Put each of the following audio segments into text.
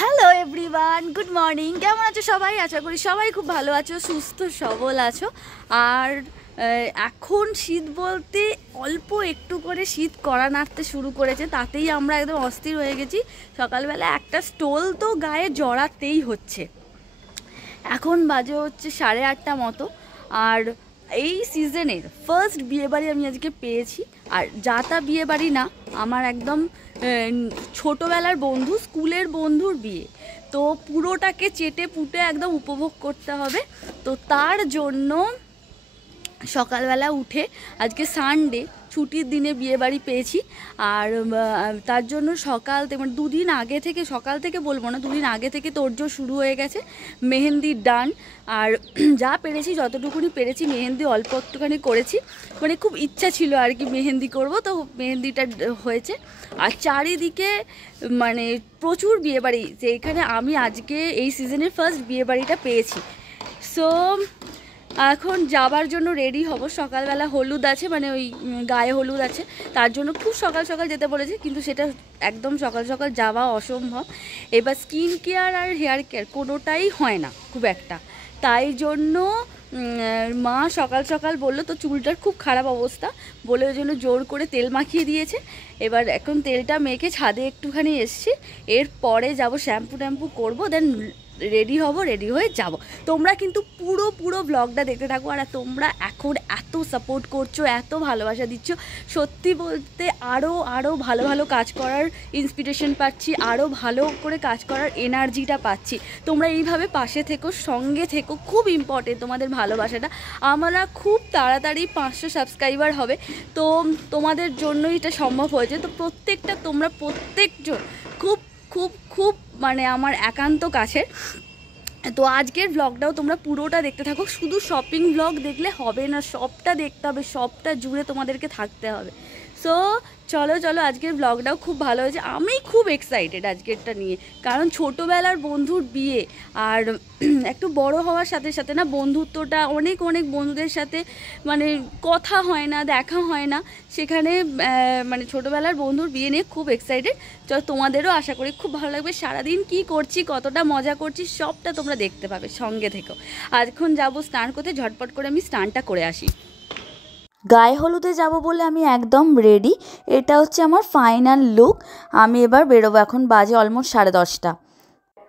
Hello everyone, good morning. কেমন আছো সবাই? আশা করি সবাই খুব ভালো আছো, সুস্থ সবল আছো। আর এখন শীত বলতে অল্প একটু করে শীত কড়া নাড়তে শুরু করেছে, তাতেই আমরা একদম অস্থির হয়ে গেছি। সকালবেলা একটা স্টোল তো গায়ে জড়াতেই হচ্ছে। এখন বাজে হচ্ছে 8:30 মতো। আর এই সিজনের ফার্স্ট বিয়েবাড়ি আমি আজকে পেয়েছি। আর যাতা বিয়েবাড়ি না, আমার একদম ছোটোবেলার বন্ধু, স্কুলের বন্ধুর বিয়ে। তো পুরোটাকে চেটে পুটে একদম উপভোগ করতে হবে। তো তার জন্য সকালবেলা উঠে, আজকে সানডে, ছুটির দিনে বিয়েবাড়ি পেয়েছি। আর তার জন্য সকাল মানে দুদিন আগে থেকে, সকাল থেকে বলবো না, দুদিন আগে থেকে তোড়জোড় শুরু হয়ে গেছে। মেহেন্দির ডান। আর যা পেরেছি, যতটুকুনি পেরেছি, মেহেন্দি অল্প একটুখানি করেছি। মানে খুব ইচ্ছা ছিল আর কি মেহেন্দি করব, তো মেহেন্দিটা হয়েছে। আর চারিদিকে মানে প্রচুর বিয়েবাড়ি, যে এখানে আমি আজকে এই সিজনের ফার্স্ট বিয়েবাড়িটা পেয়েছি। সো এখন যাবার জন্য রেডি হব। সকালবেলা হলুদ আছে, মানে ওই গায়ে হলুদ আছে, তার জন্য খুব সকাল সকাল যেতে বলেছে, কিন্তু সেটা একদম সকাল সকাল যাওয়া অসম্ভব। এবার স্কিন কেয়ার আর হেয়ার কেয়ার কোনোটাই হয় না খুব একটা, তাই জন্য মা সকাল সকাল বললো, তো চুলটার খুব খারাপ অবস্থা বলে ওই জন্য জোর করে তেল মাখিয়ে দিয়েছে। এবার এখন তেলটা মেখে ছাদে একটুখানি এসছি, এরপরে যাব শ্যাম্পু ট্যাম্পু করবো, দেন রেডি হব, রেডি হয়ে যাব। তোমরা কিন্তু পুরো ব্লগটা দেখতে থাকো। আর তোমরা এখন এত সাপোর্ট করছো, এত ভালোবাসা দিচ্ছ, সত্যি বলতে আরও ভালো কাজ করার ইন্সপিরেশন পাচ্ছি, আরও ভালো করে কাজ করার এনার্জিটা পাচ্ছি। তোমরা এইভাবে পাশে থেকো, সঙ্গে থেকো, খুব ইম্পর্টেন্ট তোমাদের ভালোবাসাটা। আমরা খুব তাড়াতাড়ি 500 সাবস্ক্রাইবার হবে, তো তোমাদের জন্যই এটা সম্ভব হয়েছে। তো তোমরা প্রত্যেকজন খুব খুব খুব মানে আমার একান্ত কাছের। তো আজকের ব্লগটাও তোমরা পুরোটা দেখতে থাকো। শুধু শপিং ব্লগ দেখলে হবে না, সবটা দেখতে হবে, সবটা জুড়ে তোমাদেরকে থাকতে হবে। সো চলো আজকের ব্লগটাও খুব ভালো হয়েছে। আমি খুব এক্সাইটেড আজকেরটা নিয়ে, কারণ ছোটোবেলার বন্ধুর বিয়ে। আর একটু বড় হওয়ার সাথে সাথে না, বন্ধুত্বটা অনেক বন্ধুদের সাথে মানে কথা হয় না, দেখা হয় না, সেখানে মানে ছোটোবেলার বন্ধুর বিয়ে নিয়ে খুব এক্সাইটেড। চলো তোমাদেরও আশা করি খুব ভালো লাগবে। সারাদিন কি করছি, কতটা মজা করছি, সবটা তোমরা দেখতে পাবে, সঙ্গে থেকো। এখন যাবো স্নান করতে, ঝটপট করে আমি স্নানটা করে আসি। গায়ে হলুদে যাব বলে আমি একদম রেডি। এটা হচ্ছে আমার ফাইনাল লুক। আমি এবার বেরোবো। এখন বাজে অলমোস্ট 10:30।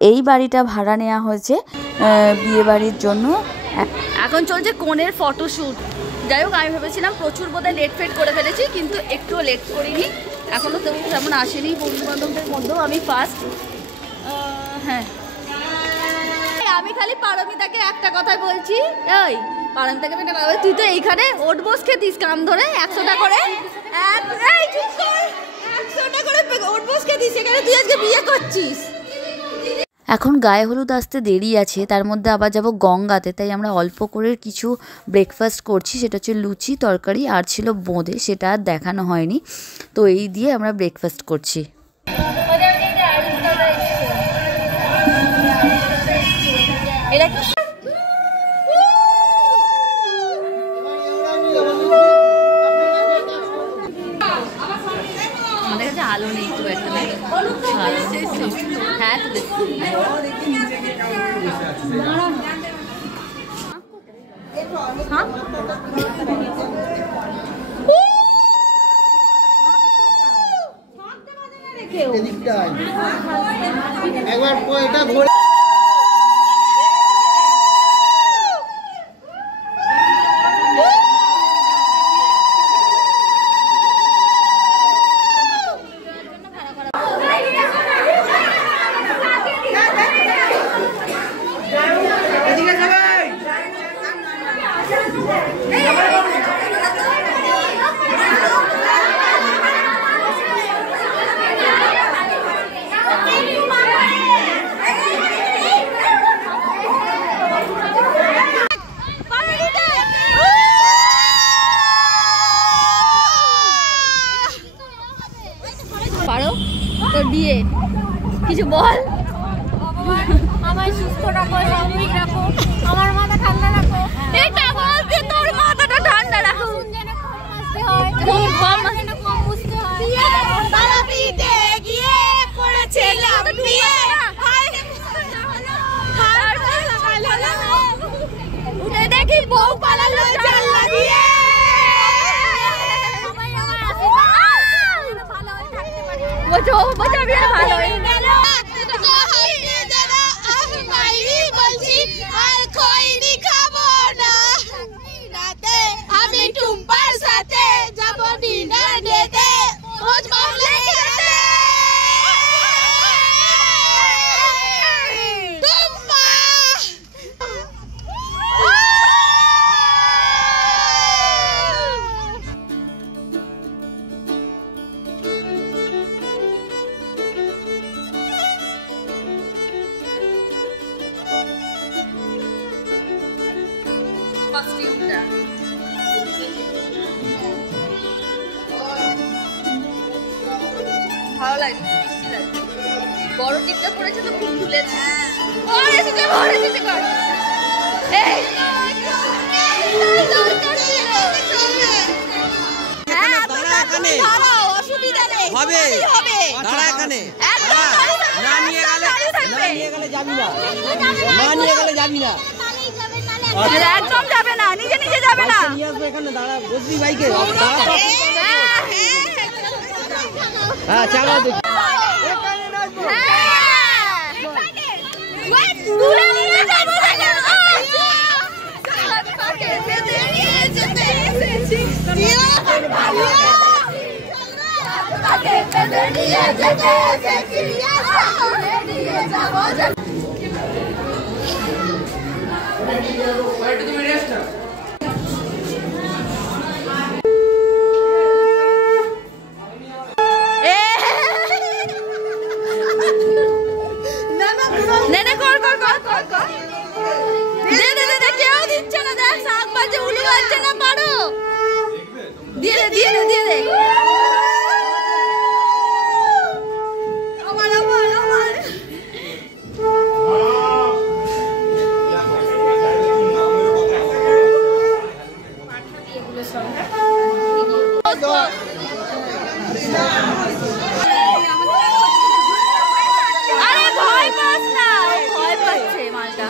এই বাড়িটা ভাড়া নেওয়া হয়েছে বিয়ে বাড়ির জন্য। এখন চলছে কনের ফটোশ্যুট। যাই হোক, আমি ভেবেছিলাম প্রচুর বোধহয় লেট ফেট করে ফেলেছি, কিন্তু একটুও লেট করিনি। এখনও তেমন আসেনি বন্ধুবান্ধবদের মধ্যেও আমি ফার্স্ট। হ্যাঁ, আমি খালি পারমিতাকে একটা কথাই বলছি, এই পারমিতাকে একটা কথা বলছি, তুই তো এইখানে ওট বস খেতিস কান ধরে 100 টাকা করে, 100 টাকা করে ওট বস খেতিস, সেখানে তুই আজকে বিয়ে করছিস। এখন গায়ে হলুদ আসতে দেরি আছে, তার মধ্যে আবার যাব গঙ্গাতে, তাই আমরা অল্প করে কিছু ব্রেকফাস্ট করছি। সেটা হচ্ছে লুচি তরকারি, আর ছিল বোঁদে, সেটা আর দেখানো হয়নি। তো এই দিয়ে আমরা ব্রেকফাস্ট করছি। এটা আমাদের কাছে আলো নেই খুব একটা, হ্যাঁ তো একবার তোর বিয়ে কিছু বল। আমার সুস্থ রাখো, স্বাভাবিক রাখো, আমার মাথা ঠান্ডা রাখো। এটা বলতে তোর মাথাটা ঠান্ডা রাখো, যেন কম আসতে হয়, খুব কম কস্টিউমটা। ভালো লাগে, বড় টিপটা পড়েছে তো খুব খুলেছে। একদম যাবে না, নিজে নিজে যাবে না। হ্যাঁ চালা দেখি। আরে ভয় পাস না, ভয় পাচ্ছে মালটা।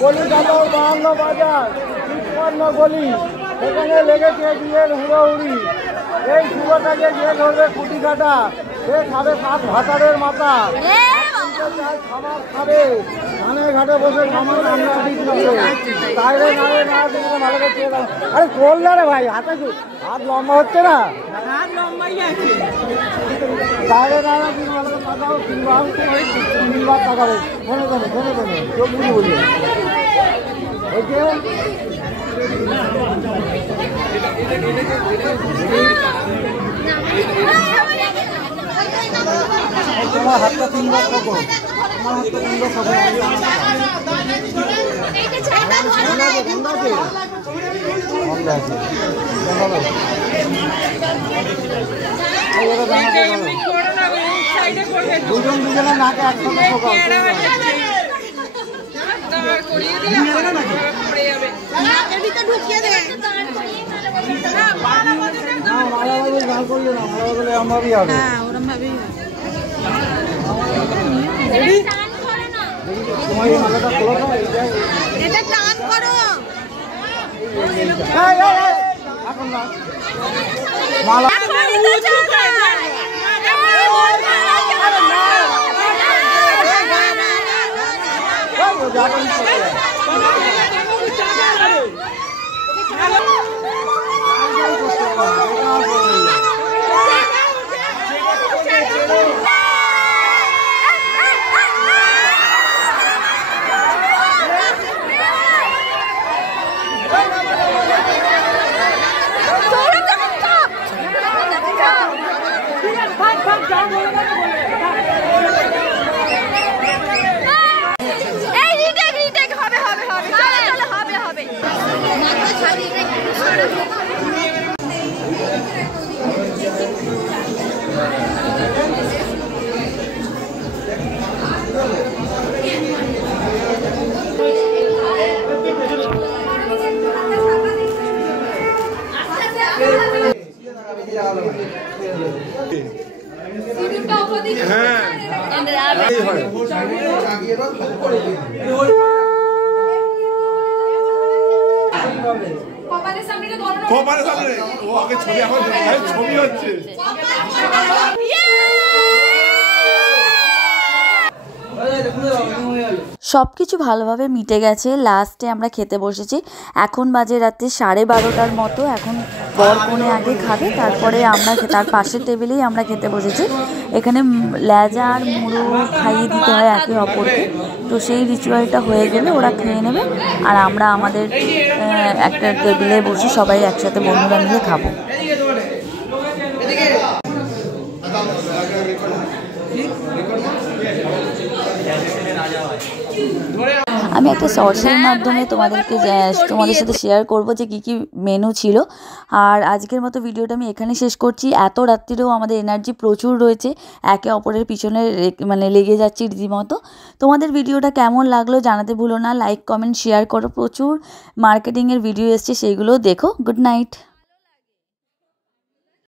কলিকাতা বাংলা বাজার কৃষ্ণ গলি, সেখানে লেগেছে বিয়ের হুড়োহুড়ি। এই শুভটাকে যে ধরবে কুটি কাটা, সে খাবে 7 ভাতারের মাথা। খাবার খাবে, ধানে ঘাটে বসে খামার রান্না দিচ্ছে। তাইরে নাড়ে না দিলে ভালো করছে। আরে চল না রে ভাই, হাত লম্বা হচ্ছে না, হাত লম্বাই আছে। তাইরে নাড়া দিলে ভালো করে তাকাও, 3 বার তাকাবে। মনে করে চোখ বুঝি বুঝি তোমার হাতটা 3 বার থাকো, তোমার হাতটা 3 বার থাকো। দুজনে নাকে একসঙ্গে ঢুকিয়ে দেবে। মালাবাজি গাল করলে না, মালাবাজি আমারই হবে। ওরম ভাবেই তোমার এই মালাটা খোলো তো, এটা টান করো। এখন না মালা সব কিছু ভালোভাবে মিটে গেছে। লাস্টে আমরা খেতে বসেছি। এখন বাজে রাতে 12:30টার মতো। এখন বর কনে আগে খাবে, তারপরে আমরা তার পাশের টেবিলেই আমরা খেতে বসেছি। এখানে লেজা আর মুড়ো খাইয়ে দিতে হয় একে অপরকে। তো সেই রিচুয়ালটা হয়ে গেলে ওরা খেয়ে নেবে, আর আমরা আমাদের একটা টেবিলে বসে সবাই একসাথে বন্ধুরা মিলে খাবো। আমি একটা শর্টসের মাধ্যমে তোমাদের সাথে শেয়ার করব যে কী কী মেনু ছিল। আর আজকের মতো ভিডিওটা আমি এখানে শেষ করছি। এত রাত্রিরেও আমাদের এনার্জি প্রচুর রয়েছে, একে অপরের পিছনে লেগে যাচ্ছি রীতিমতো। তোমাদের ভিডিওটা কেমন লাগলো জানাতে ভুলো না। লাইক কমেন্ট শেয়ার করো। প্রচুর মার্কেটিংয়ের ভিডিও এসছে, সেইগুলোও দেখো। Good night.